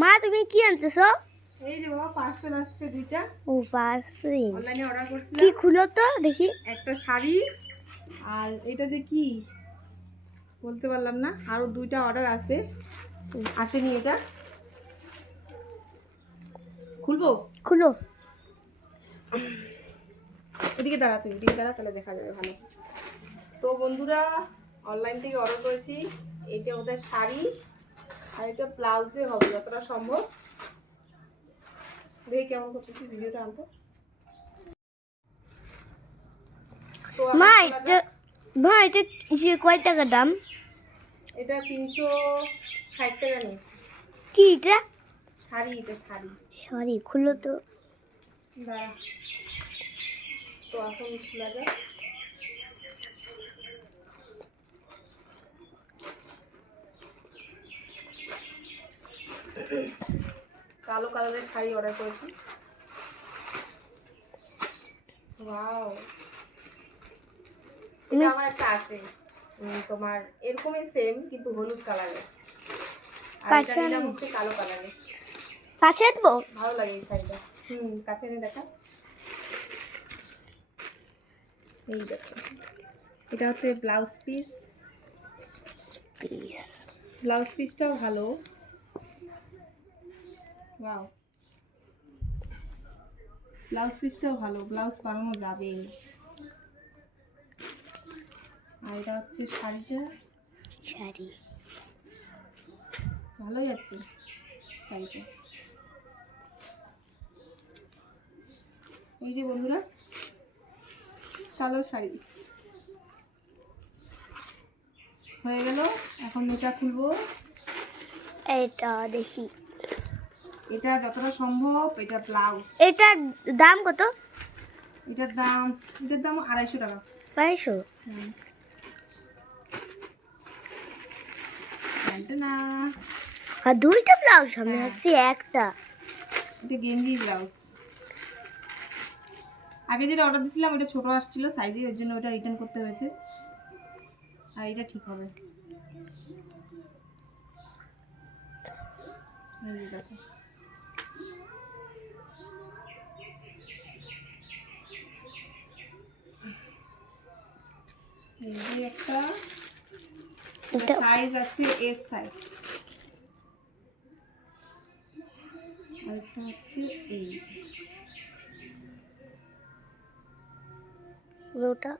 মা তুমি কি আনতেছো? এই যে বাবা পার্সেল আসছে দুইটা। ও পার্সেল অনলাইনে অর্ডার কি করছিলাম। খুলো তো দেখি। একটা শাড়ি আর এটা যে কি? বলতে পারলাম না। আরও দুইটা অর্ডার আছে। আসেনি এটা। খুলবো? খুলো। এদিকে দাঁড়া তুই এদিকে দাঁড়া তাহলে দেখা যাবে ভালো। তো বন্ধুরা অনলাইন থেকে অর্ডার করেছি। এটা ওদের শাড়ি। আর এটা ব্লাউজে হবে যতটা সম্ভব। দেখি কেমন করতেছি ভিডিওটা আনতো। মা এটা মা এটা কয় টাকা দাম? এটা তিনশো ষাট টাকা নিয়েছে। কি এটা? শাড়ি এটা শাড়ি। সরি খুলো তো। দাঁড়া। তো এখন খোলা যাক। কালো কালারের শাড়ি অর্ডার করেছি। ওয়াও এটা আমার একটা আছে। তোমার এরকমই সেম কিন্তু হলুদ কালারের আর এটা নিলাম হচ্ছে কালো কালারের কাছে আনব? ভালো লাগে এই শাড়িটা। হুম কাছে এনে দেখা। এই দেখো। এটা হচ্ছে ব্লাউজ পিস প্লিজ ব্লাউজ পিসটাও ভালো। ওয়াও ব্লাউজ পিসটাও ভালো ব্লাউজ বানানো যাবে আর এটা হচ্ছে শাড়িটা। শাড়ি। ভালোই আছে শাড়িটা। এই যে বন্ধুরা কালো শাড়ি। হয়ে গেল এখন এটা খুলবো। এটা দেখি। এটা যতটা সম্ভব এটা ব্লাউজ এটার দাম কত? এটার দাম এটার দাম আড়াইশো টাকা। জানতো না। আর দুইটা ব্লাউজ আমি হ্যাঁ। ভাবছি একটা। এটা গেঞ্জি ব্লাউজ আগে যেটা অর্ডার দিয়েছিলাম ওটা ছোট আসছিল সাইজে ওই জন্য ওটা রিটার্ন করতে হয়েছে। আর এটা ঠিক হবে। দেখো। একটা সাইজ আছে এস সাইজ আরেকটা হচ্ছে এই ওটা।